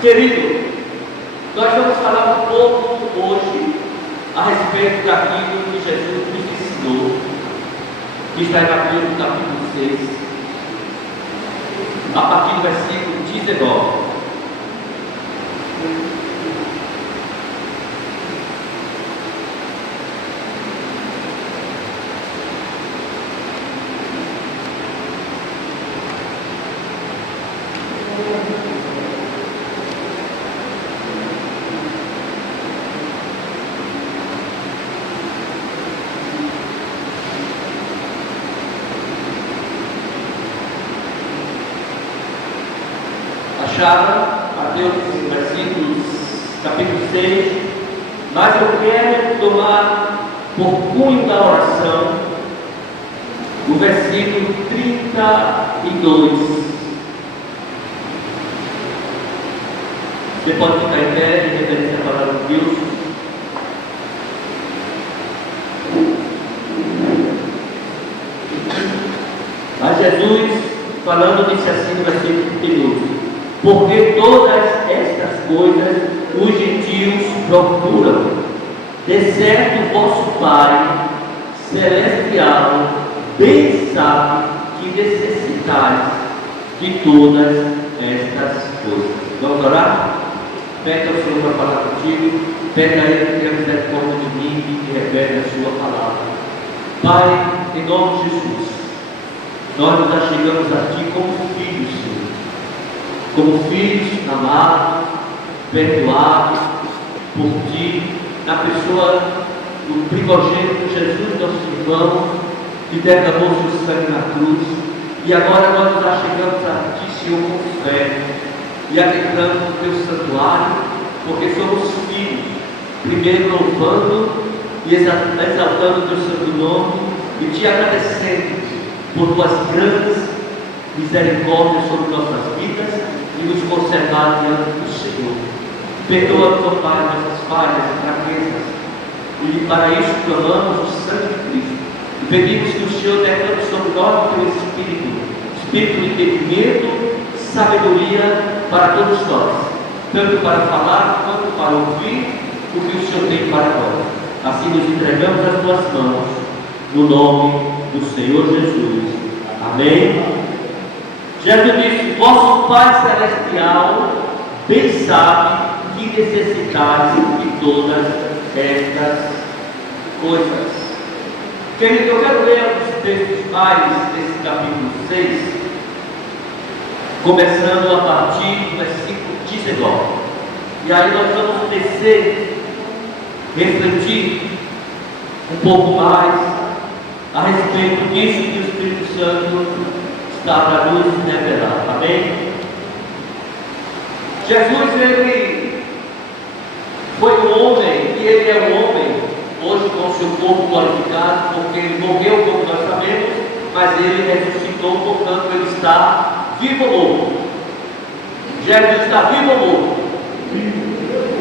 Querido, nós vamos falar um pouco hoje a respeito daquilo que Jesus nos ensinou, que está em Mateus capítulo 6, a partir do versículo 19. Mateus capítulo 6, mas eu quero tomar por cunho da oração o versículo 32. Você pode ficar em pé de referência à palavra de Deus. Mas Jesus, falando, disse assim no versículo 32: porque todas estas coisas os gentios procuram, de certo vosso Pai celestial bem sabe que necessitais de todas estas coisas. Vamos orar? Pede ao Senhor para falar contigo, pede a Ele que tenha misericórdia de mim e que revele a sua palavra. Pai, em nome de Jesus, nós nos achegamos a Ti como filhos, Senhor, como filhos amados, perdoados por Ti, na pessoa do primogênito Jesus, nosso irmão, que derramou seu sangue na cruz. E agora nós nos achegamos a Ti, Senhor, com fé, e adentramos no Teu santuário, porque somos filhos, primeiro louvando e exaltando o Teu santo nome, e Te agradecendo por Tuas grandes misericórdias sobre nossas vidas e nos conservar diante do Senhor. Perdoa, meu Pai, nossas falhas e fraquezas, e para isso clamamos o sangue de Cristo. E pedimos que o Senhor derrame sobre nós o Teu Espírito de entendimento, sabedoria para todos nós, tanto para falar quanto para ouvir o que o Senhor tem para nós. Assim nos entregamos às Tuas mãos, no nome do Senhor Jesus. Amém. Jesus disse: vosso Pai celestial bem sabe que necessitais de todas estas coisas. Querido, eu quero ler os textos mais desse capítulo 6, começando a partir do versículo 19. E aí nós vamos descer, refletir um pouco mais a respeito disso que o Espírito Santo está para nos revelar. Amém? Jesus, ele foi um homem, e ele é um homem hoje com o seu corpo glorificado, porque ele morreu, como nós sabemos, mas ele ressuscitou, portanto ele está vivo ou morto. Jesus está vivo ou morto?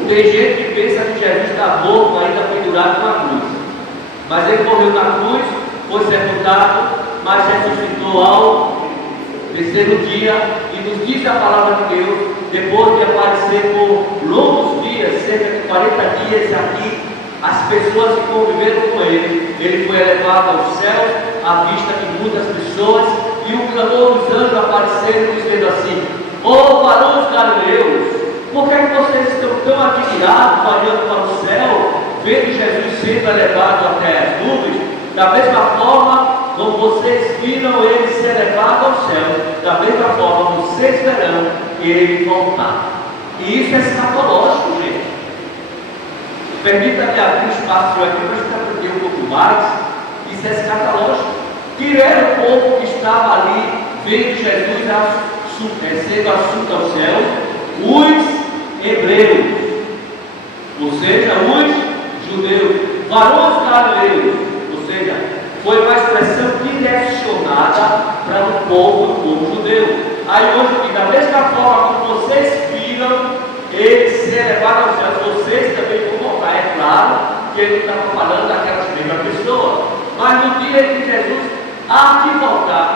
Tem gente que pensa que Jesus está morto, ainda pendurado na cruz, mas ele morreu na cruz, foi sepultado, mas ressuscitou ao terceiro dia, e nos diz a palavra de Deus, depois de aparecer por longos dias, cerca de 40 dias aqui, as pessoas que conviveram com ele foi elevado aos céus, à vista de muitas pessoas, e o clamor dos anjos apareceram dizendo assim: ó varões galileus, por que vocês estão tão admirados olhando para o céu, vendo Jesus sendo elevado até as nuvens? Da mesma forma como vocês viram ele ser elevado ao céu, da mesma forma vocês verão ele voltar. E isso é escatológico, gente. Permita-me abrir espaço aqui para a gente aprender um pouco mais. Isso é escatológico. Que era o povo que estava ali vendo Jesus sendo assunto ao céu? Os hebreus, ou seja, os judeus, varões galileus. Ou seja, foi uma expressão direcionada para o povo judeu. Aí hoje, da mesma forma como vocês viram ele ser levado aos céus, vocês também vão voltar. É claro que ele não estava falando daquelas mesmas pessoas, mas no dia em que Jesus há de voltar,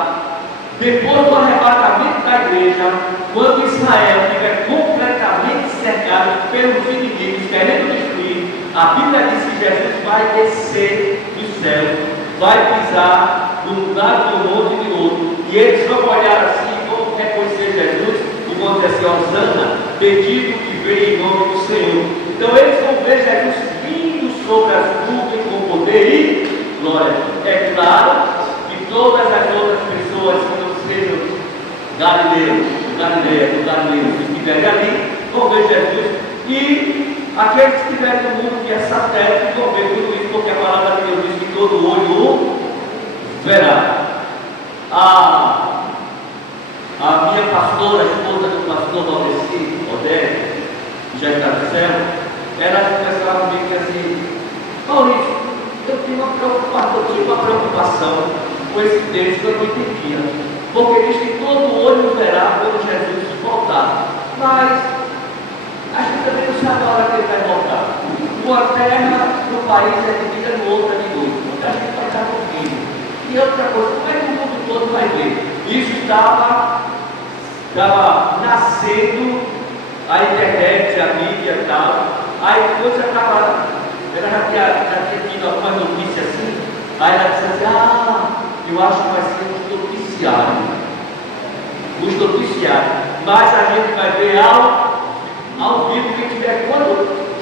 depois do arrebatamento da igreja, quando Israel estiver completamente vai descer do céu, vai pisar de um lado do monte e do outro, e eles vão olhar assim, vão reconhecer Jesus e vão dizer assim: Hosana, bendito que veio em nome do Senhor. Então eles vão ver Jesus vindo sobre as nuvens com poder e glória. É claro que todas as outras pessoas que não sejam galileus, que estiverem ali, vão ver Jesus, e aqueles que estiverem no mundo que é satélite vão ver tudo isso, porque a palavra de Deus diz que todo olho o verá. A minha pastora, a esposa do pastor Valdeci, Odete, que já está no céu, ela conversava comigo assim: Maurício, eu tive uma preocupação com esse texto que eu não entendia, porque diz que todo olho verá quando Jesus voltar, mas a gente também não sabe a hora que ele vai voltar. Uma terra no país é dividida no outro de novo, a gente vai estar confuso. E outra coisa, como é que o mundo todo vai ver? Isso estava nascendo, a internet, a mídia e tal. Aí quando já estava, ela já tinha tido alguma notícia assim, aí ela disse assim: eu acho que vai ser os noticiários, mas a gente vai ver ao vivo quem tiver. Quando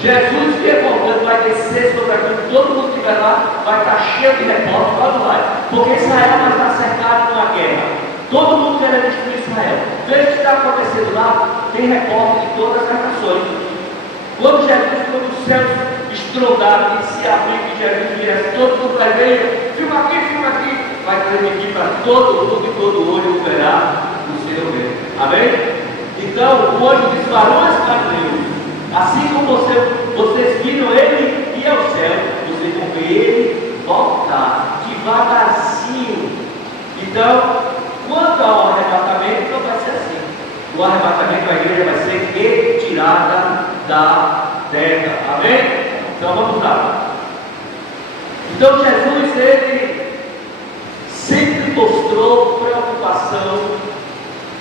Jesus vier voltando, vai descer sobre aquilo, todo mundo que estiver lá vai estar cheio de repórter, quando vai, porque Israel vai estar cercado numa guerra, todo mundo querendo destruir Israel. Veja o que está acontecendo lá, tem repórter de todas as nações. Quando os céus estrondaram e se abrir, que Jesus viesse, todo mundo vai ver, filma aqui, vai transmitir para todo mundo e todo olho verá o Senhor ver. Amém? Então, o anjo disse: varões galileus, assim como vocês viram ele ir ao céu, vocês vão ver ele voltar devagarzinho. Então, quanto ao arrebatamento, não vai ser assim. O arrebatamento da igreja vai ser retirada da terra. Amém? Então vamos lá. Então Jesus, ele sempre mostrou preocupação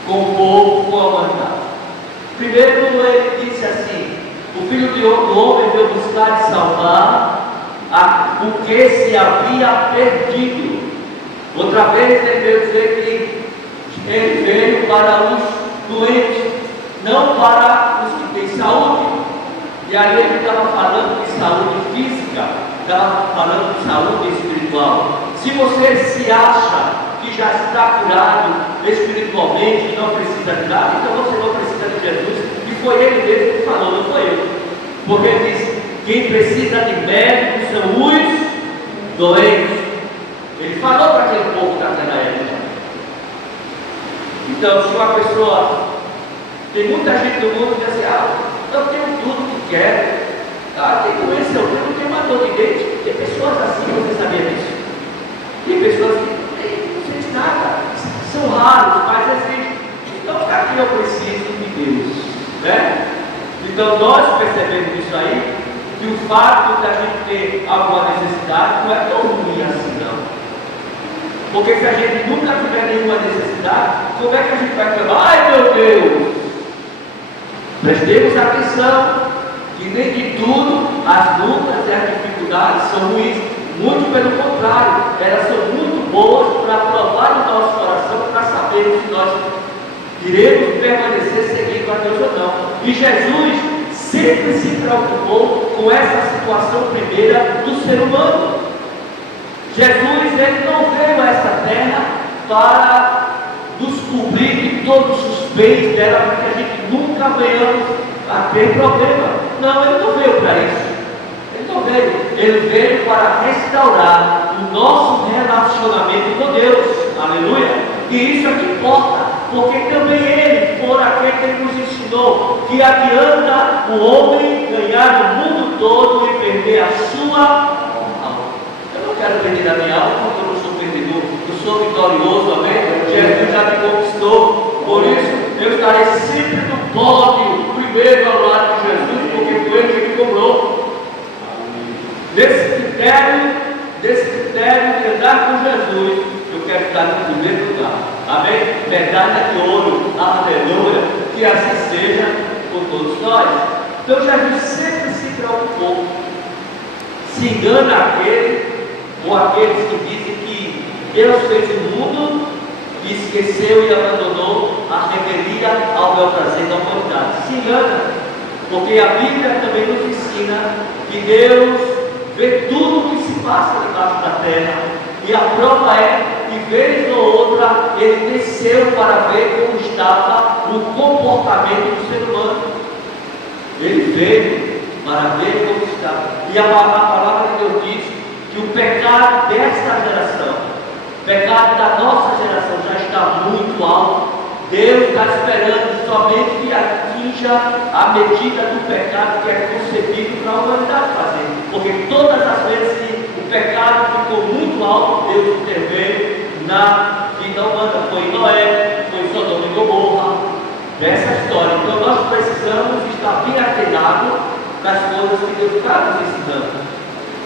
com o povo, com a humanidade. Primeiro ele disse assim: o Filho do Homem veio buscar e salvar o que se havia perdido. Outra vez ele veio dizer que ele veio para os doentes, não para os que têm saúde. E aí ele estava falando de saúde física, estava falando de saúde espiritual. Se você se acha que já está curado espiritualmente e não precisa de nada, então você não precisa de Jesus. E foi ele mesmo que falou, não foi eu. Porque ele disse: quem precisa de médicos são os doentes. Ele falou para aquele povo daquela época. Então, se uma pessoa, tem muita gente no mundo que diz assim: eu tenho tudo que quero, tem doença, eu tenho uma dor de dente. Tem pessoas assim, você sabia disso? Tem pessoas que não sentem nada, são raros, mas existem. Então, para que eu preciso de Deus? Né? Então, nós percebemos isso aí, que o fato de a gente ter alguma necessidade não é tão ruim assim, não. Porque se a gente nunca tiver nenhuma necessidade, como é que a gente vai falar: ai meu Deus? Prestemos atenção que nem de tudo as lutas e as dificuldades são ruins. Muito pelo contrário, elas são muito boas para provar o nosso coração, para sabermos se nós iremos permanecer seguindo a Deus ou não. E Jesus sempre se preocupou com essa situação primeira do ser humano. Jesus, ele não veio a essa terra para nos cobrir de todos os bens dela, para que a gente nunca venhamos a ter problema. Não, ele não veio para isso. Ele não veio. Ele veio para restaurar o nosso relacionamento com Deus. Aleluia. E isso é o que importa, porque também ele foi aquele que nos ensinou que adianta o homem ganhar o mundo todo e perder a sua alma. Eu não quero perder a minha alma, porque eu não sou perdedor, eu sou vitorioso, amém? Jesus já me conquistou, por isso eu estarei sempre no pódio, primeiro ao lado de Jesus, porque foi ele que me cobrou. Desse critério de andar com Jesus, eu quero estar no primeiro lugar. Amém? Medalha de ouro, aleluia, que assim seja por todos nós. Então Jesus sempre se preocupou, Se engana aquele ou aqueles que dizem que Deus fez o mundo e esqueceu e abandonou a revelia ao bel prazer da humanidade. Se engana, porque a Bíblia também nos ensina que Deus vê tudo o que se passa debaixo da terra, e a prova é que vez ou outra ele desceu para ver como estava o comportamento do ser humano. Ele veio para ver como estava, e a palavra de Deus diz que o pecado desta geração, o pecado da nossa geração já está muito alto. Deus está esperando somente que atinja a medida do pecado que é concebido para a humanidade fazer, porque todas as vezes que o pecado ficou muito alto, Deus interveio na vida humana. Foi em Noé, foi em Sodoma e Gomorra, dessa história. Então nós precisamos estar bem atentos nas coisas que Deus está nos ensinando,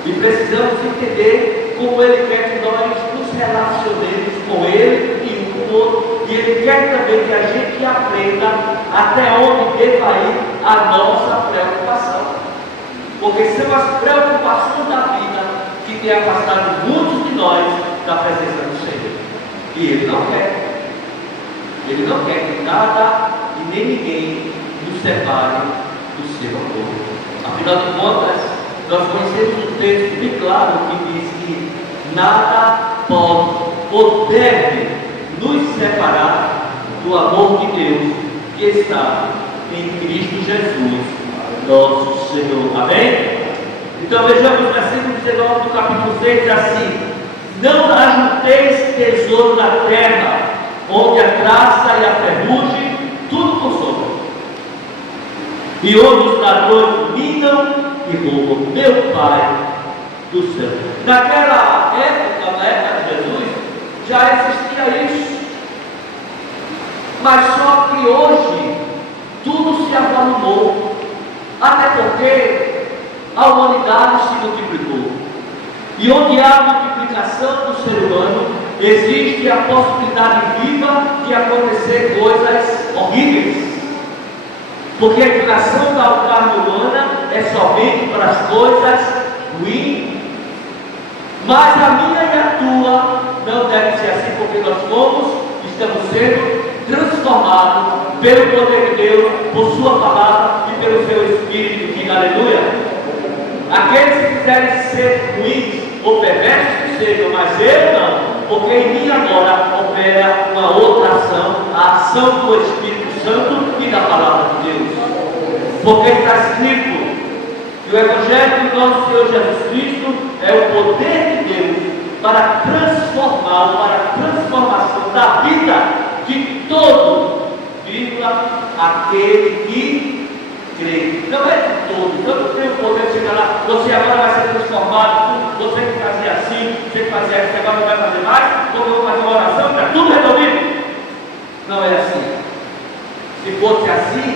e precisamos entender como Ele quer que nós nos relacionemos com Ele e um com o outro, e Ele quer também que a gente aprenda até onde deva ir a nossa preocupação, porque são as preocupações da vida que têm afastado muitos de nós da presença do Senhor, e Ele não quer que nada e nem ninguém nos separe do seu amor. Afinal de contas, nós conhecemos um texto bem claro que diz que nada pode ou deve nos separar do amor de Deus que está em Cristo Jesus, nosso Senhor. Amém? Então vejamos o versículo 19 do capítulo 6, diz assim: não ajunteis tesouro na terra, onde a traça e a ferrugem tudo consomem, e onde os ladrões minam e roubam. Meu Pai do céu. Naquela época, na época de Jesus, já existia isso, mas só que hoje tudo se avalumou, até porque a humanidade se multiplicou, e onde há multiplicação do ser humano, existe a possibilidade viva de acontecer coisas horríveis, porque a inclinação da carne humana é somente para as coisas ruins. Mas a minha e a tua não deve ser assim, porque nós estamos sendo transformados pelo poder de Deus, por sua palavra e pelo seu Espírito. Diga aleluia. Aqueles que quiserem ser ruins ou perversos que sejam, mas eu não, porque em mim agora opera uma outra ação, a ação do Espírito Santo e da palavra de Deus. Porque está escrito que o Evangelho do nosso Senhor Jesus Cristo é o poder de Deus para transformar, para a transformação da vida de todo, aquele que crê. Não é de todo, eu não tenho o poder de chegar lá, você agora vai ser transformado, você que fazia assim, você que fazia isso, agora não vai fazer mais, porque eu vou fazer uma oração, está tudo resolvido. Não é assim. Se fosse assim,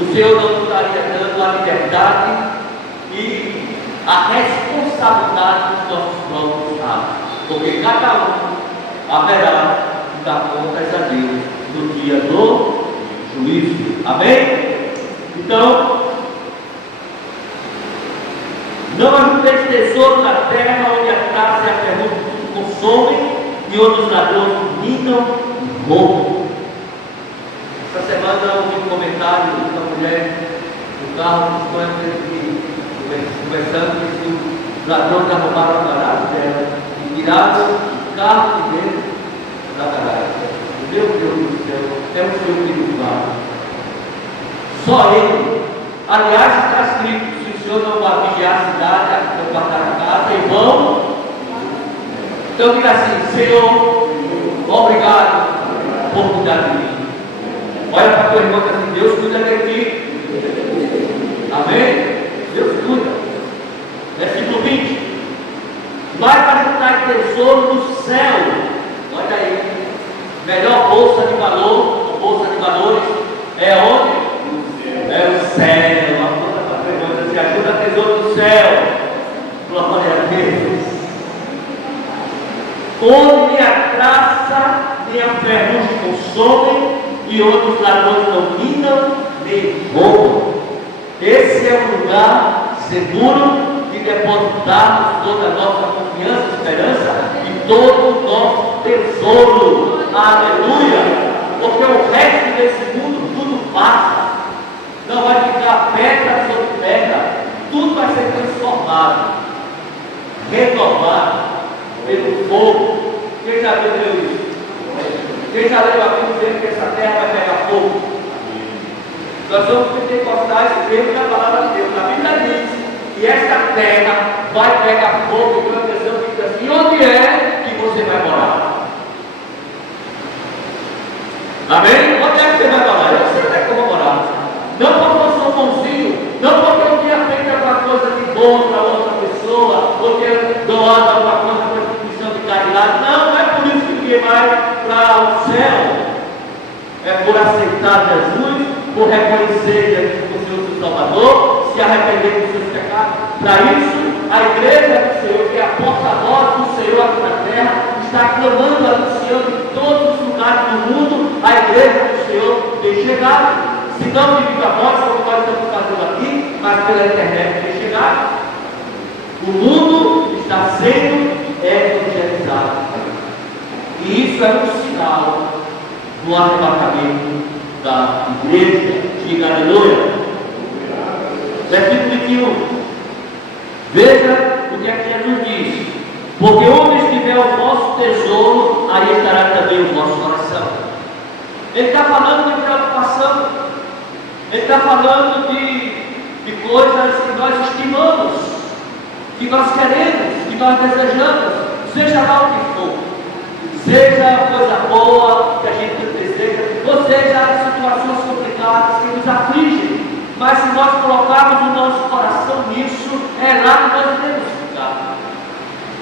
o Senhor não nos estaria dando a liberdade e a responsabilidade dos nossos próprios atos, porque cada um haverá de dar contas a Deus no dia do juízo. Amém? Então, não ajunteis tesouro na terra, onde a traça e a ferrugem consomem, e onde os ladrões minam e roubam. Essa semana eu ouvi um comentário de uma mulher no carro, conversando que os ladrões arrombaram a garagem dela e tiraram o carro de dentro da garagem. Meu Deus do céu, é o seu filho lá. Só ele. Aliás, está escrito: se o Senhor não vigiar a cidade, não guardar a casa, e vão. Então diga assim: Senhor, obrigado por cuidar de mim. Olha para a tua irmã e diz assim: Deus cuida de ti. Amém? Deus cuida. Versículo 20: vai para juntar tesouro no céu. Olha aí. Melhor bolsa de valor, ou bolsa de valores, é onde? É o céu. A conta para a irmã se ajuda a tesouro do céu. Glória a Deus. Onde nem a traça, nem a ferrugem consomem, e onde os ladrões não minam nem roubam. Esse é um lugar seguro que depositarmos toda a nossa confiança, esperança e todo o nosso tesouro. Aleluia! Porque o resto desse mundo tudo passa. Não vai ficar pedra sobre pedra. Tudo vai ser transformado, renovado pelo fogo. Quem já viu isso? Quem já leu a Bíblia dizendo que essa terra vai pegar fogo? Nós somos pentecostais e cremos na palavra de Deus. A Bíblia diz que esta terra vai pegar fogo. E quando a pessoa fica assim, onde é que você vai morar? Amém? Onde é que você vai morar? Eu sei onde é que eu vou morar. Não porque eu sou bonzinho, não porque eu tenha feito alguma coisa de bom para outra pessoa, ou tenha doado alguma coisa para a instituição de caridade. Não é por isso que ninguém vai para o céu. É por aceitar Jesus, por reconhecer Jesus como Senhor e Salvador, se arrepender dos seus pecados. Para isso, a igreja do Senhor, que é a porta-voz do Senhor aqui na terra, está clamando, anunciando em todos os lugares do mundo, a igreja do Senhor tem chegado. Se não de viva voz, como nós estamos fazendo aqui, mas pela internet tem chegado. O mundo está sendo evangelizado. E isso é um sinal do arrebatamento da igreja. Diga aleluia. Versículo 21. Veja o que é que Jesus diz: porque onde estiver o vosso tesouro, aí estará também o vosso coração. Ele está falando de preocupação, ele está falando de coisas que nós estimamos, que nós queremos, que nós desejamos, seja lá o que for, seja coisa boa que a gente deseja, ou seja situações complicadas que nos afligem. Mas se nós colocarmos o nosso coração nisso, é lá que nós devemos ficar.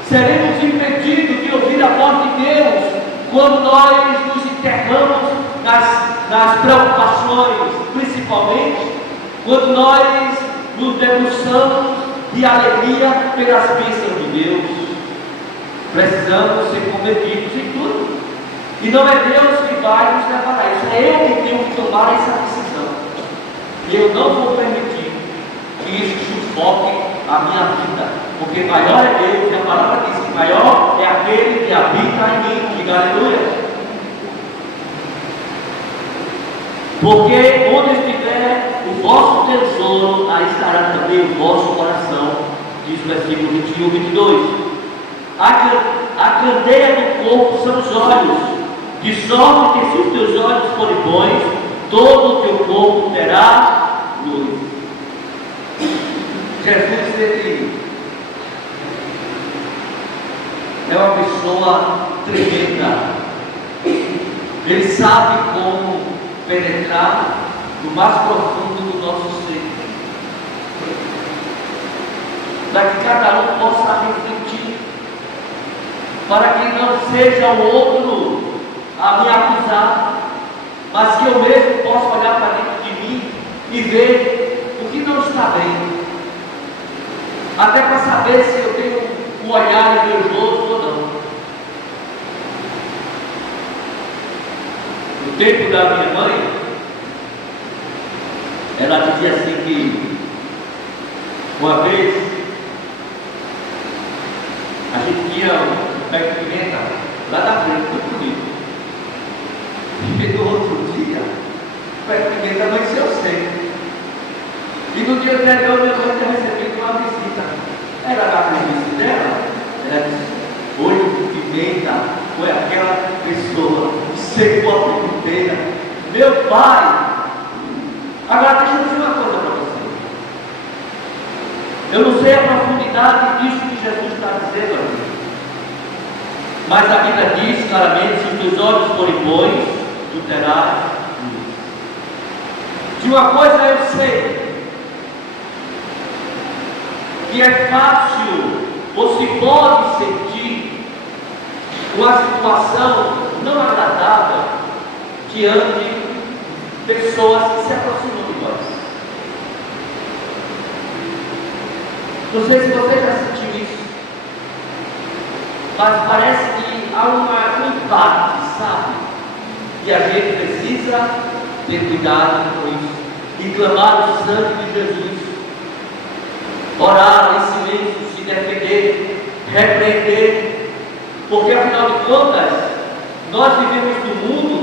Seremos impedidos de ouvir a voz de Deus quando nós nos enterramos nas preocupações, principalmente quando nós nos debruçamos de alegria pelas bênçãos de Deus. Precisamos ser comedidos em tudo. E não é Deus que vai nos levar a isso, é eu que tenho que tomar essa decisão. E eu não vou permitir que isso sufoque a minha vida, porque maior é Deus, e a palavra diz que maior é aquele que habita em mim. Diga aleluia. Porque onde estiver o vosso tesouro, aí estará também o vosso coração, diz o versículo 21 e 22. A candeia do corpo são os olhos, de sorte que se os teus olhos forem bons, todo o teu corpo terá luz. Jesus, ele é uma pessoa tremenda. Ele sabe como penetrar no mais profundo do nosso ser, para que cada um possa refletir, para que não seja o outro a me acusar, mas que eu mesmo possa olhar para dentro de mim e ver o que não está bem, até para saber se eu tenho um olhar invejoso ou não. No tempo da minha mãe, ela dizia assim que uma vez a gente tinha um pé de pimenta lá na frente, muito bonito. E no outro dia, o pé de pimenta amanheceu seco. E no dia anterior, minha mãe tinha recebido uma visita. Era na visita dela, ela disse: olho de pimenta foi aquela pessoa que secou a pimenta. Meu pai! Agora deixa eu dizer uma coisa para você. Eu não sei a profundidade disso que Jesus está dizendo aqui, mas a Bíblia diz claramente: se os teus olhos forem bons, tu terás luz. De uma coisa eu sei, que é fácil, ou se pode sentir uma situação não agradável diante de pessoas que se aproximam de nós. Não sei se você já sentiu isso, mas parece que há um empate, sabe? E a gente precisa ter cuidado com isso e clamar o sangue de Jesus. orar em silêncio, se defender, repreender, porque afinal de contas, nós vivemos num mundo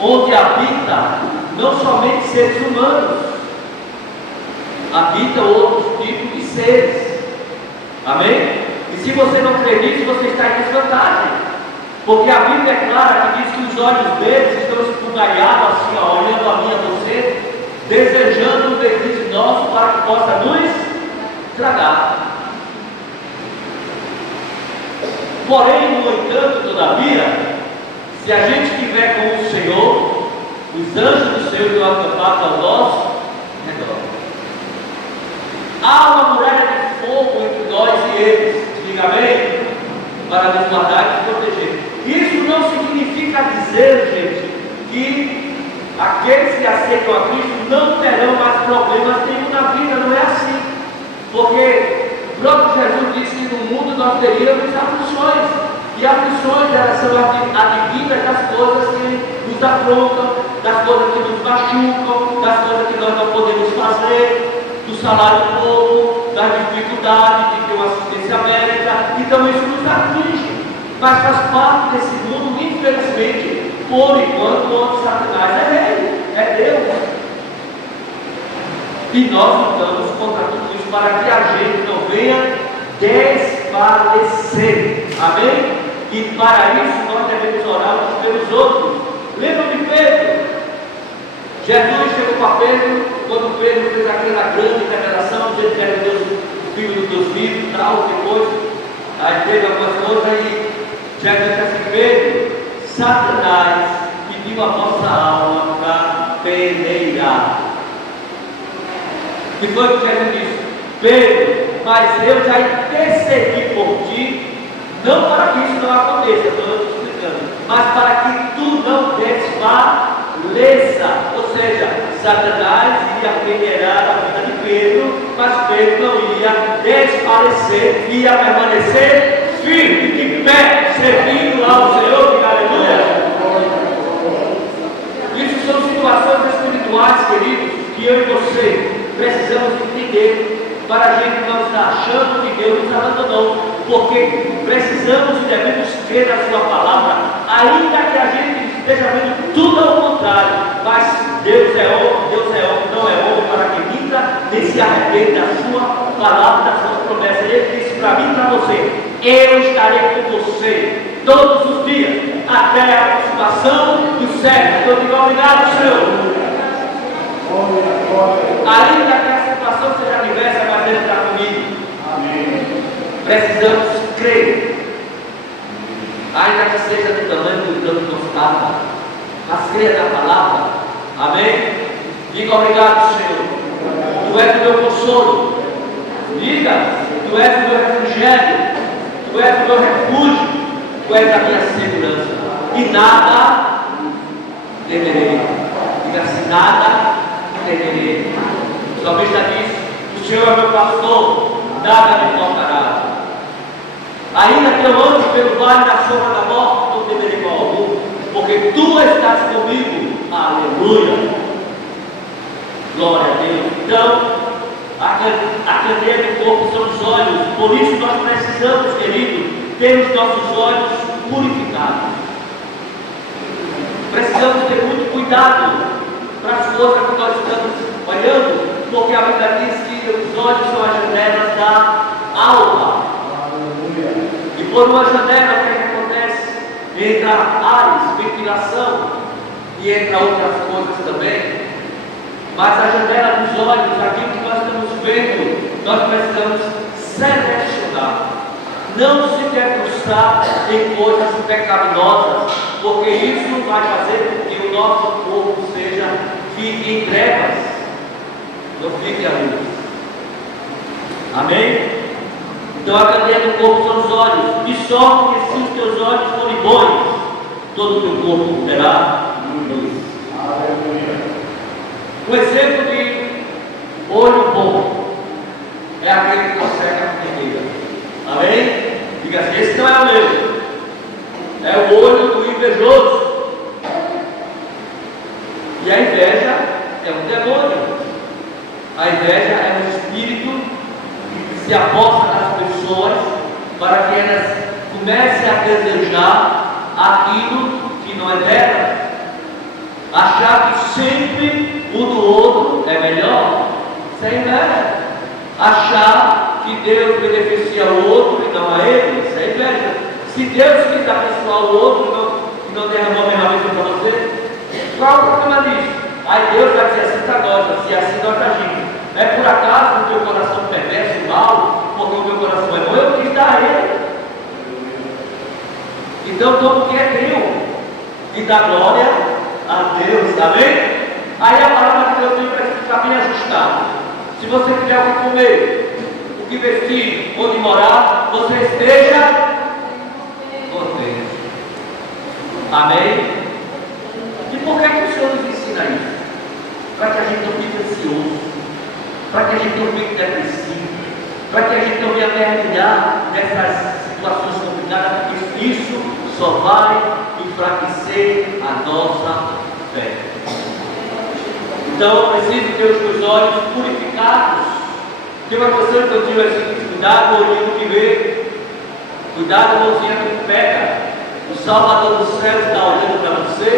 onde habita não somente seres humanos, habita outros tipos de seres. Amém? E se você não crê nisso, você está em desvantagem, porque a Bíblia é clara que diz que os olhos deles estão esbugalhados assim, ó, olhando a mim e a você, desejando um deslize nosso para que possa nos tragar. Porém, no entanto, todavia, se a gente estiver com o Senhor, os anjos do Senhor estão acampados ao nosso redor. Há uma muralha de fogo entre nós e eles, diga amém, para nos guardar e nos proteger. Isso não significa dizer, gente, que aqueles que aceitam a Cristo não terão mais problemas nenhum na vida, não é assim. Porque o próprio Jesus disse que no mundo nós teríamos aflições. E aflições, elas são advindas das coisas que nos afrontam, das coisas que nos machucam, das coisas que nós não podemos fazer, do salário pouco, das dificuldades de ter uma assistência médica. Então isso nos aflige, mas faz parte desse mundo, infelizmente, por enquanto, onde Satanás é rei, é Deus. E nós lutamos contra tudo isso para que a gente não venha desfalecer. Amém? E para isso nós devemos orar uns pelos outros. Lembra de Pedro? Jesus chegou para Pedro, quando Pedro fez aquela grande revelação, dizendo que era Deus, o filho do Deus vivo e tal, depois, aí teve algumas coisas e Jesus disse assim: Pedro, Satanás pediu a vossa alma para peneirar. E foi o que Jesus disse: Pedro, mas eu já intercedi por ti, não para que isso não aconteça, estou explicando, mas para que tu não desfaleça. Ou seja, Satanás ia peneirar a vida de Pedro, mas Pedro não ia desfalecer, ia permanecer firme, de pé, servindo ao Senhor. Diga aleluia. Isso são situações espirituais, queridos, que eu e você precisamos entender, para a gente não estar achando que Deus nos abandonou, porque precisamos e devemos crer na sua palavra, ainda que a gente esteja vendo tudo ao contrário, mas Deus é homem, não é homem para que minta, nem se arrepende da sua palavra, das suas promessas. Ele disse para mim e para você: eu estarei com você todos os dias, até a consumação do século. Eu digo obrigado, Senhor. Ainda que a situação seja diversa, mas Ele está comigo. Amém. Precisamos crer, ainda que seja do tamanho do grão de mostarda, mas creia na palavra. Amém? Diga obrigado, Senhor. Tu és o meu consolo. Diga: tu és o meu refrigério, tu és o meu refúgio, tu és a minha segurança, e nada temerei. Diga assim: nada temerei. O salmista diz: o Senhor é meu pastor, nada me faltará. Ainda que eu ande pelo vale da sombra da morte, não temerei mal algum, porque tu estás comigo. Aleluia. Glória a Deus. Então, a candeia do corpo são os olhos. Por isso nós precisamos, querido, ter os nossos olhos purificados. Precisamos ter muito cuidado para as coisas que nós estamos olhando, porque a Bíblia diz que os olhos são as janelas da alma. E por uma janela, o que acontece? Entra ares, ventilação, e entra outras coisas também. Mas a janela dos olhos, aquilo que nós estamos vendo, nós precisamos selecionar. Não se debruçar em coisas pecaminosas, porque isso vai fazer com que o nosso corpo fique em trevas, não fique à luz. Amém? Então a cadeia do corpo são os olhos, de sorte que se os teus olhos forem bons, todo o teu corpo terá luz. Um exemplo de olho bom é aquele que consegue a comida. Amém? Diga assim: esse não é o meu, é o olho do invejoso. E a inveja é um demônio. A inveja é um espírito se aposta nas pessoas para que elas comecem a desejar aquilo que não é delas, achar que sempre o do outro é melhor, sem inveja, achar que Deus beneficia o outro e não a ele, sem inveja. Se Deus quis abençoar o outro e não derramou a mesma bênção para você, qual é o problema disso? Aí Deus vai dizer assim para nós, se assim nós agimos. É por acaso o teu coração perverso e mal, porque o teu coração é bom, eu quis dar a ele. Então todo que é teu, e dá glória a Deus, amém? Aí a palavra de Deus tem que ficar bem ajustada. Se você tiver o que comer, o que vestir, onde morar, você esteja contente. Amém? E por que o Senhor nos ensina isso? Para que a gente não fique ansioso, para que a gente não fique depressivo, para que a gente não venha mergulhar nessas situações complicadas, porque isso só vai enfraquecer a nossa fé. Então eu preciso ter os meus olhos purificados. Tem uma questão que eu digo assim: cuidado com o olhinho que vê, cuidado com a mãozinha que pega. O Salvador do céu está olhando para você,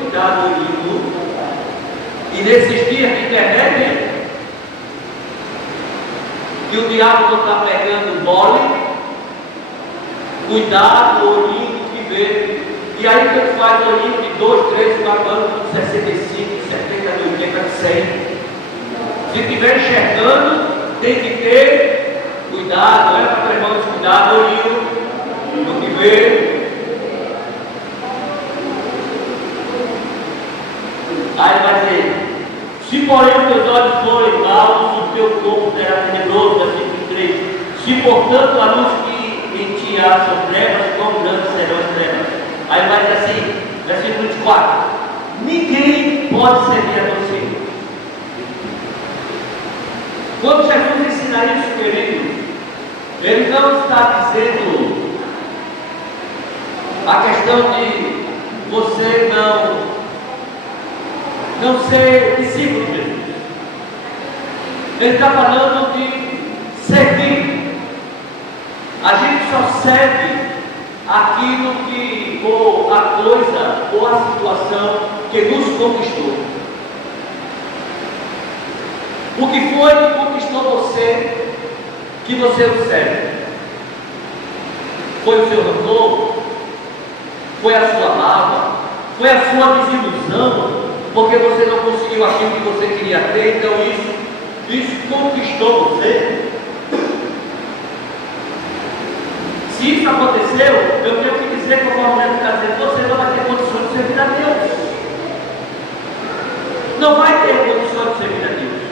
cuidado com o olhinho. E nesses dias de internet, que o diabo não está pegando mole, cuidado com o olhinho que vê. E aí quando faz olhinho de 2, 3, 4 anos, 65, 70, 80, 100. Se estiver enxergando, tem que ter cuidado. Olha para os irmãos, cuidado, olhinho do que vê. Aí vai dizer: se porém os teus olhos forem maus, o teu corpo será tenebroso. Versículo 3. Se portanto a luz que em ti há são trevas, quão grandes serão as trevas. Aí vai dizer assim, versículo 24: ninguém pode servir a dois senhores. Quando Jesus ensina isso, querido, ele não está dizendo a questão de você não ser discípulo de Jesus. Ele está falando de servir. A gente só serve aquilo que, ou a coisa, ou a situação que nos conquistou. O que foi que conquistou você, que você o serve? Foi o seu rancor? Foi a sua mágoa? Foi a sua desilusão? Porque você não conseguiu aquilo que você queria ter, então isso conquistou você? Se isso aconteceu, eu tenho que dizer, conforme o está dizendo, você não vai ter condições de servir a Deus. Não vai ter condições de servir a Deus.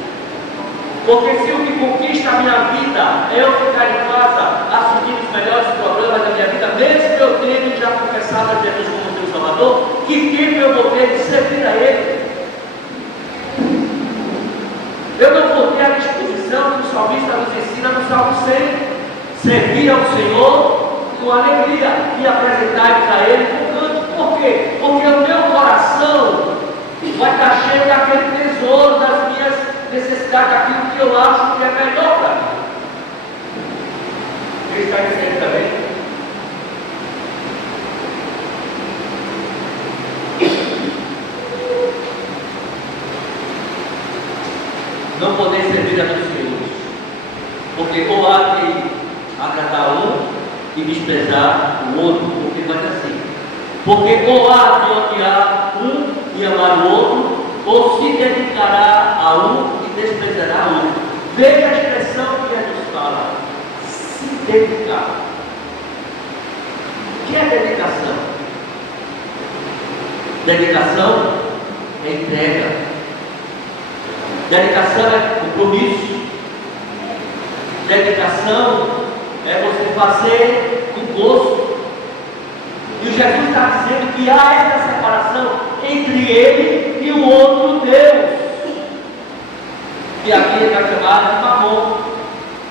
Porque se o que conquista a minha vida é eu ficar em casa assumindo os melhores problemas da minha vida, mesmo eu tendo já confessado a Jesus como meu Salvador, que tempo eu vou ter de servir a Ele? Eu não vou ter a disposição que o salmista nos ensina no Salmo 100. Servir ao Senhor com alegria e apresentar-vos a Ele com canto. Por quê? Porque o meu coração vai estar cheio daquele tesouro das minhas necessidades, daquilo que eu acho que é melhor para mim. Ele está dizendo também. Não poder servir a dois senhores, porque ou há que agradar um e desprezar o outro, porque vai ser assim. Porque ou há de odiar um e amar o outro, ou se dedicará a um e desprezará o outro. Veja a expressão que Jesus fala: se dedicar. O que é dedicação? Dedicação é entrega. Dedicação é compromisso. Dedicação é você fazer com gosto. E Jesus está dizendo que há essa separação entre ele e o outro Deus, que aqui ele vai chamar de Mamon,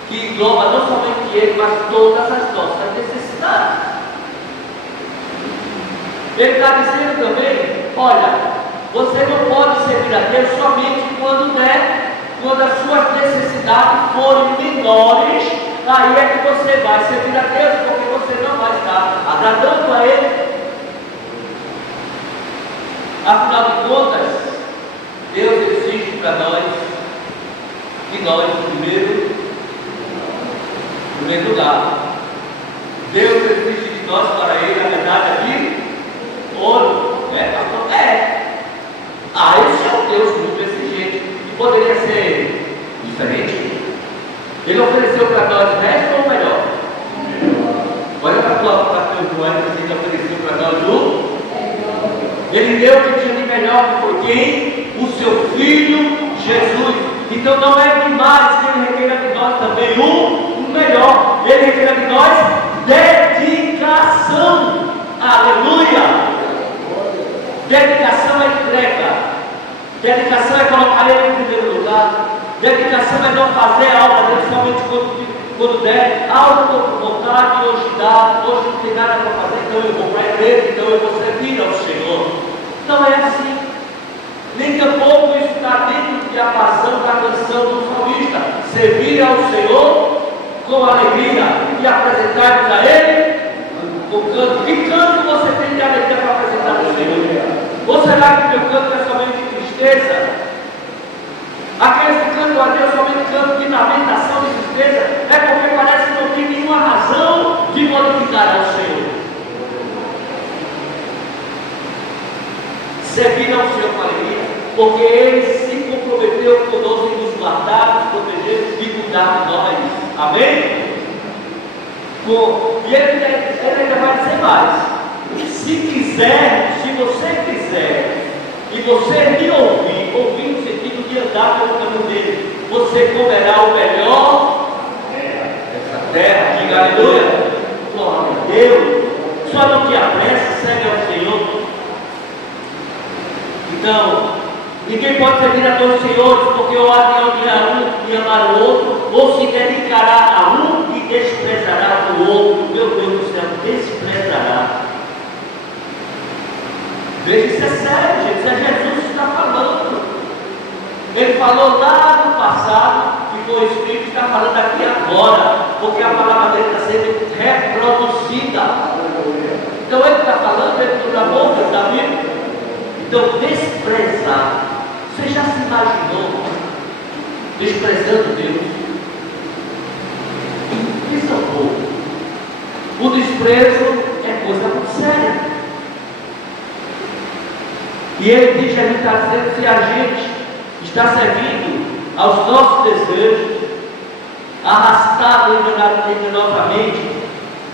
que engloba não somente ele, mas todas as nossas necessidades. Ele está dizendo também: olha, você não pode servir a Deus somente quando as suas necessidades forem menores aí é que você vai servir a Deus, porque você não vai estar agradando a Ele. Afinal de contas, Deus exige para nós que nós, em primeiro lugar, Deus exige de nós para Ele a medalha de ouro. Pastor? Esse é um Deus muito exigente, que poderia ser diferente. Ele ofereceu para nós o resto ou melhor? Olha para o teu João, ele ofereceu para nós o. Ele deu o que tinha de melhor, que foi quem? O seu Filho Jesus. Então não é demais que Ele requeira de nós também o melhor. Ele requeira de nós dedicação. Aleluia! Dedicação é entrega. Dedicação é colocar Ele em primeiro lugar. Dedicação é não fazer a obra dele somente quando der. Algo com vontade, hoje dá, hoje não tem nada para fazer, então eu vou para a igreja, então eu vou servir ao Senhor. Não é assim. Nem tampouco isso está dentro de a razão da canção do salmista. Servir ao Senhor com alegria e apresentar-nos a Ele com canto. Que canto você tem de alegria para apresentar ao Senhor? Ou será que o teu canto é somente de tristeza? Aqueles que cantam a Deus somente cantam de lamentação e tristeza, é porque parece que não tem nenhuma razão de glorificar ao Senhor. Servir ao Senhor com alegria, porque Ele se comprometeu conosco em nos guardar, nos proteger e cuidar de nós. Amém? E ele ainda vai dizer mais. Se quiser, se você quiser, e você me ouvir no sentido de andar pelo caminho dele, você comerá o melhor dessa terra. Diga aleluia. Glória a Deus. Só não te apresse, segue ao Senhor. Então, ninguém pode servir a dois senhores, porque ou há de odiar um e amar o outro, ou se dedicará a um e desprezará o outro. Meu Deus do céu, desprezará. Veja, isso é sério, gente. Isso é Jesus que está falando. Ele falou lá no passado, que foi escrito, está falando aqui agora, porque a palavra dele está sendo reproduzida. Então ele está falando dentro da boca da Bíblia. Então, desprezar. Você já se imaginou desprezando Deus? Isso é um pouco. O desprezo é coisa muito séria. E ele diz, a gente está dizendo, se a gente está servindo aos nossos desejos, arrastado enganosamente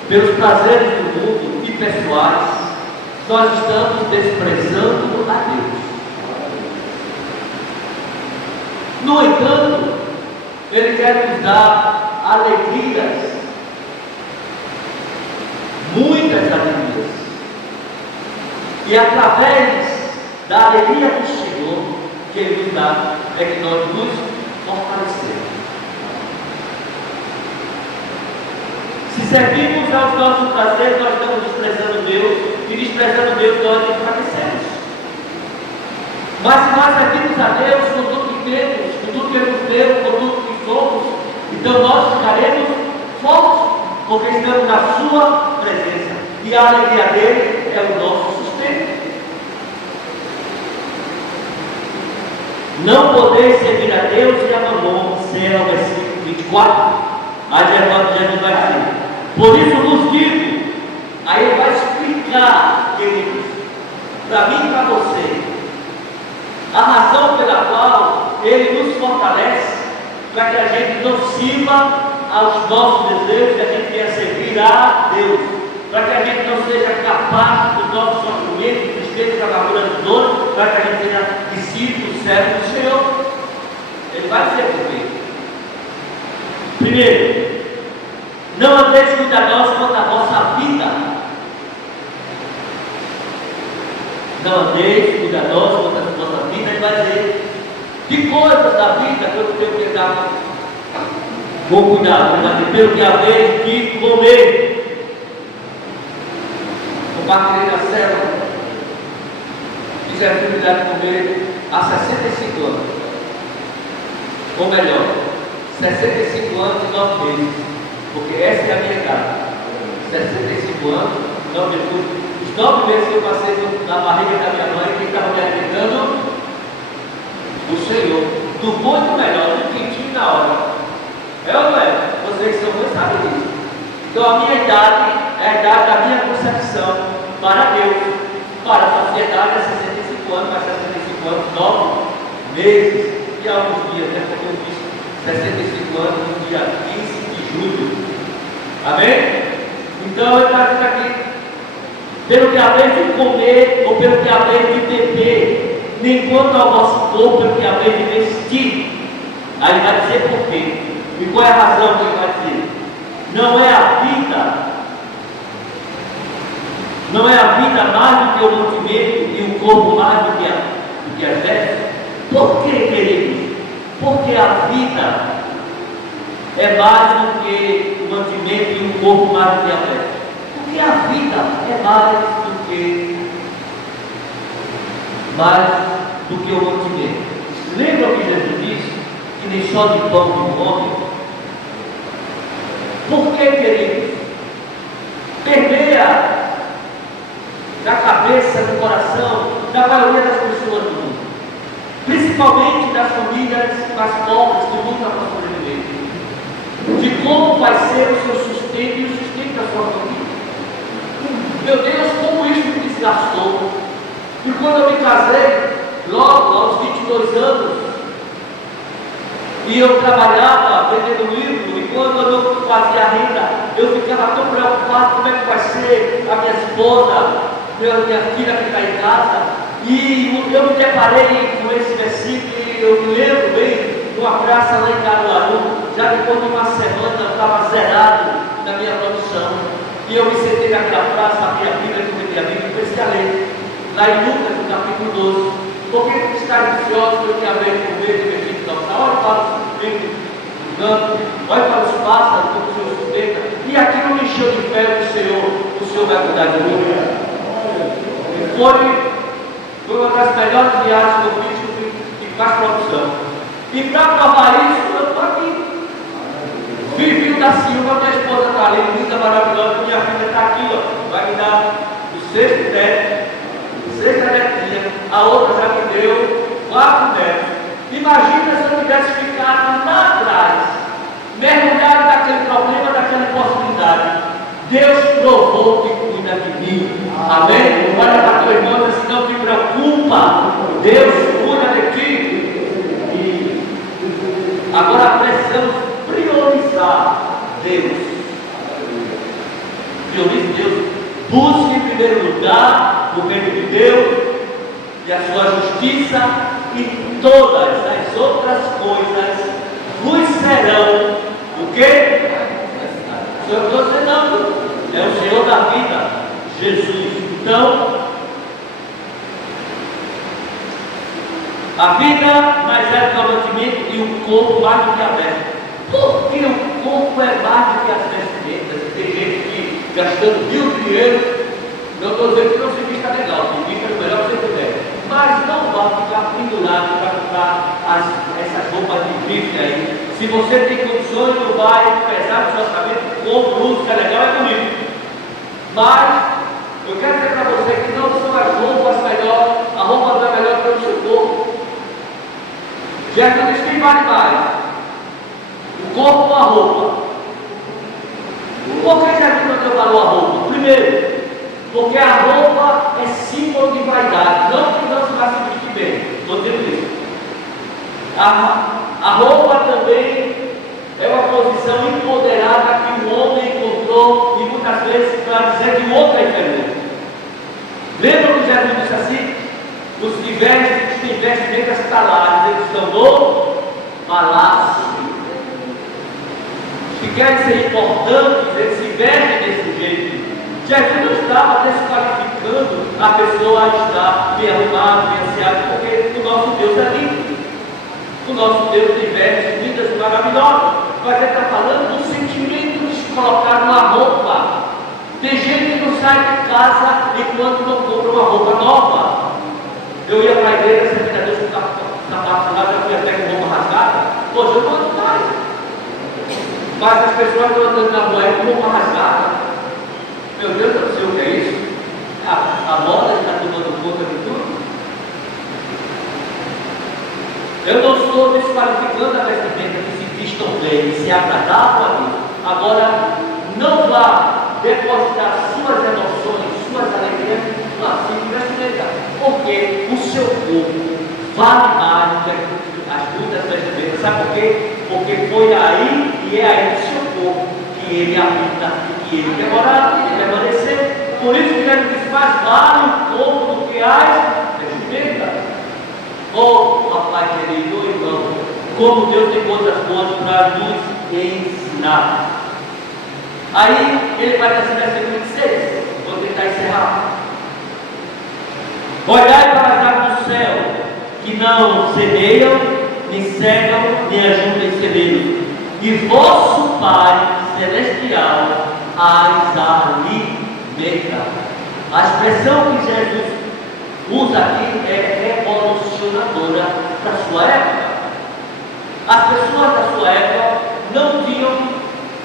pelos prazeres do mundo e pessoais, nós estamos desprezando a Deus. No entanto, Ele quer nos dar alegrias, muitas alegrias, e através da alegria do Senhor que Ele nos dá, é que nós nos fortalecemos. Se servimos aos nossos prazeres, nós estamos desprezando Deus, e desprezando Deus, nós enfraquecemos. Mas se nós servimos a Deus com tudo que temos, com tudo que Ele nos deu, com tudo que somos, então nós ficaremos fortes, porque estamos na Sua presença, e a alegria dele é o nosso sustento. Não podeis servir a Deus e a Mamon, será o versículo 24. Aí Jesus vai dizer: por isso vos digo. Aí ele vai explicar, queridos, para mim e para você, a razão pela qual ele nos fortalece, para que a gente não sirva aos nossos desejos, que a gente venha servir a Deus, para que a gente não seja capaz dos nossos sofrimentos, tristezas, amarguras e dores, para que a gente seja discípulo, servo do Senhor. Ele vai dizer por quê. Primeiro, não andeis cuidadosos quanto à vossa vida. Não andeis cuidadosos quanto à vossa vida. Ele vai dizer de coisas da vida que eu tenho que dar com cuidado. Ele vai dizer pelo que há vez de comer. O barqueiro da célula tiveram cuidado de comer há 65 anos. Ou melhor, 65 anos e 9 meses. Porque essa é a minha idade. 65 anos, os 9 meses que eu passei na barriga da minha mãe, quem estava me alimentando? O Senhor. Do muito melhor, do quentinho na hora. É ou não é? Vocês que são mães sabem disso. Então a minha idade é a idade da minha concepção para Deus. Para a sociedade é 65 anos, mas 65 anos, 9 meses e alguns dias, né? Porque eu fiz 65 anos no dia 15 de julho. Amém? Então ele está dizendo aqui, pelo que haveis de comer, ou pelo que haveis de beber, nem quanto ao vosso corpo, pelo que haveis de vestir. Aí ele vai dizer por quê. E qual é a razão que ele vai dizer? Não é a vida mais do que o mantimento e o corpo mais do que as vestes? Por que, queridos? Porque a vida é mais do que o mantimento e o corpo mais do que a veste. Porque a vida é mais do que o mantimento. Lembra que Jesus disse que nem só de pão vive o homem? Por que, queridos? Permeia da cabeça, do coração, da maioria das pessoas do mundo, principalmente das famílias mais pobres que nunca vão sobreviver, de como vai ser o seu sustento e o sustento da sua família. Meu Deus, como isso me desgastou. E quando eu me casei, logo aos 22 anos, e eu trabalhava vendendo livro, e quando eu não fazia renda, eu ficava tão preocupado como é que vai ser a minha esposa, minha filha que está em casa. E eu me deparei com esse versículo, e eu me lembro bem, numa praça lá em Caruaru, já depois de uma semana eu estava zerado na minha produção, e eu me sentei naquela praça, abri a Bíblia, comecei a Bíblia e comecei a ler, lá em Lucas, no capítulo 12, porque está ansioso pelo que haver de comer e beber de calçar. Olhe para os filhos do campo, olhe para os pássaros como o Senhor sustenta, e aquilo me encheu de fé do Senhor, o Senhor vai cuidar de mim. E foi uma das melhores viagens que eu fiz, que faz produção. E para provar isso, eu estou aqui. Vivinho da Silva, minha esposa está ali, linda, maravilhosa, minha filha está aqui, ó, vai me dar o sexto neto, sexta netinha, a outra já me deu 4 netos. Imagina se eu tivesse ficado lá atrás, mergulhado naquele problema, naquela possibilidade. Deus provou que cuida de mim. Amém? Olha para tua irmã e diz assim: não te preocupa, Deus cuida de ti. Agora precisamos priorizar Deus. Priorize Deus. Busque em primeiro lugar o reino de Deus e a sua justiça, e todas as outras coisas vos serão o quê? O Senhor está dizendo, é o Senhor da vida, Jesus. Então, a vida mais é do que o mantimento e o corpo mais do que a veste. Por que o corpo é mais do que as vestimentas? Tem gente que gastando mil dinheiro. Não estou dizendo que não se vista legal, se vista o melhor que você puder, mas não vá ficar pendurado para comprar essas roupas de grife aí. Se você tem condições, não vai pesar no seu orçamento, compra, usa, é legal, é bonito. Mas eu quero dizer para você que não são as roupas melhores, a roupa não é melhor que o seu corpo. Jesus diz: quem vale mais? O corpo ou a roupa? Por que Jesus não deu valor à roupa? Primeiro, porque a roupa é símbolo de vaidade, não que não se vai se vestir bem, estou dizendo isso. A roupa também é uma posição empoderada que o homem encontrou, e muitas vezes para dizer que o outro é inferior. Lembra que Jesus disse assim: os que têm vestimentas talares, eles estão no palácio. Os que querem ser importantes, eles se vestem desse jeito. Jesus não estava desqualificando a pessoa a estar bem arrumado, bem aseado, porque o nosso Deus é lindo. O nosso Deus tem vestimentas maravilhosas, mas ele está falando do sentimento de se colocar uma roupa. Tem gente que não sai de casa enquanto não compra uma roupa nova. Eu ia para a igreja, essa vida Deus está particular, já fui até com roupa rasgada. Poxa, eu não ando mais. Mas as pessoas estão andando na rua com uma rasgada. Meu Deus do céu, o que é isso? A moda está tomando conta de tudo. Eu não estou desqualificando a vestimenta que se vistam bem, se agradável a Deus. Agora, não vá depositar suas emoções, suas alegrias numa simples vestimenta, porque o seu corpo vale mais do que as muitas vestimentas. Sabe por quê? Porque foi aí e é aí no seu corpo que ele habita e que ele quer morar, ele quer permanecer. Por isso que ele diz: mais vale o corpo do que as vestimentas. Oh, papai querido, irmão, como Deus tem coisas boas para nos ensinar. Aí ele vai dizer versículo 26, vou tentar encerrar. Olhai para as aves do céu, que não semeiam, nem cegam, nem ajuntam em celeiros, e vosso Pai Celestial as alimenta. A expressão que Jesus usa aqui é revolucionadora da sua época. As pessoas da sua época não tinham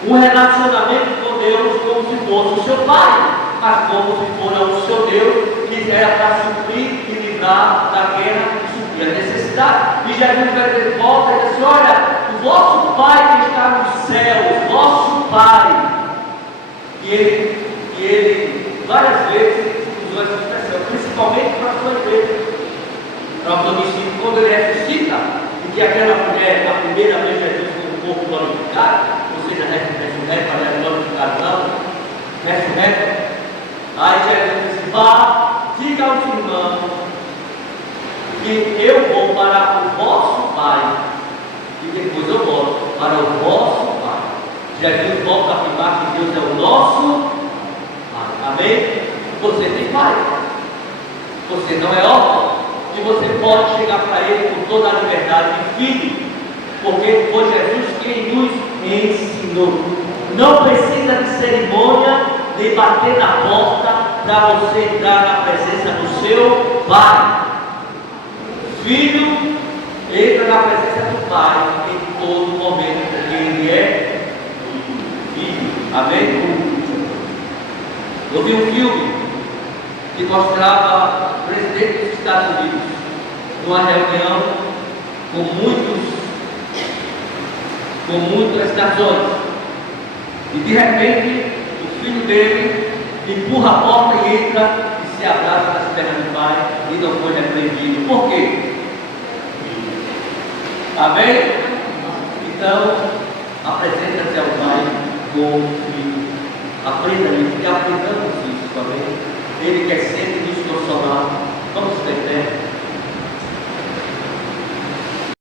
um relacionamento com Deus como se fosse o seu pai, mas como se fosse o seu Deus, que era para suprir e livrar da guerra e suprir a necessidade. E Jesus vai dizer, volta e diz assim: olha, o vosso Pai que está no céu, o vosso Pai. E ele várias vezes usou essa expressão, principalmente para a sua igreja, para o domicílio, quando ele ressuscita, e que aquela mulher, a primeira vez Jesus com o corpo glorificado, ou seja, ressurreto, aliás, glorificado não, ressurreto. Aí Jesus disse: vá, diga aos irmãos que eu vou para o vosso Pai, e depois eu volto para o vosso Pai. Jesus volta a afirmar que Deus é o nosso Pai. Amém? Você tem Pai, você não é órfão, e você pode chegar para Ele com toda a liberdade de filho, porque foi Jesus quem nos ensinou. Não precisa de cerimônia, nem bater na porta para você entrar na presença do seu Pai. Filho entra na presença do Pai em todo momento, porque Ele é filho. Amém? Eu vi um filme que mostrava o presidente dos Estados Unidos numa reunião com muitas nações, e de repente o filho dele empurra a porta e entra e se abraça nas pernas do pai e não foi repreendido. Por quê? Amém? Então apresenta-se ao pai com o filho. Aprenda isso, e aprendamos isso, amém? Ele quer ser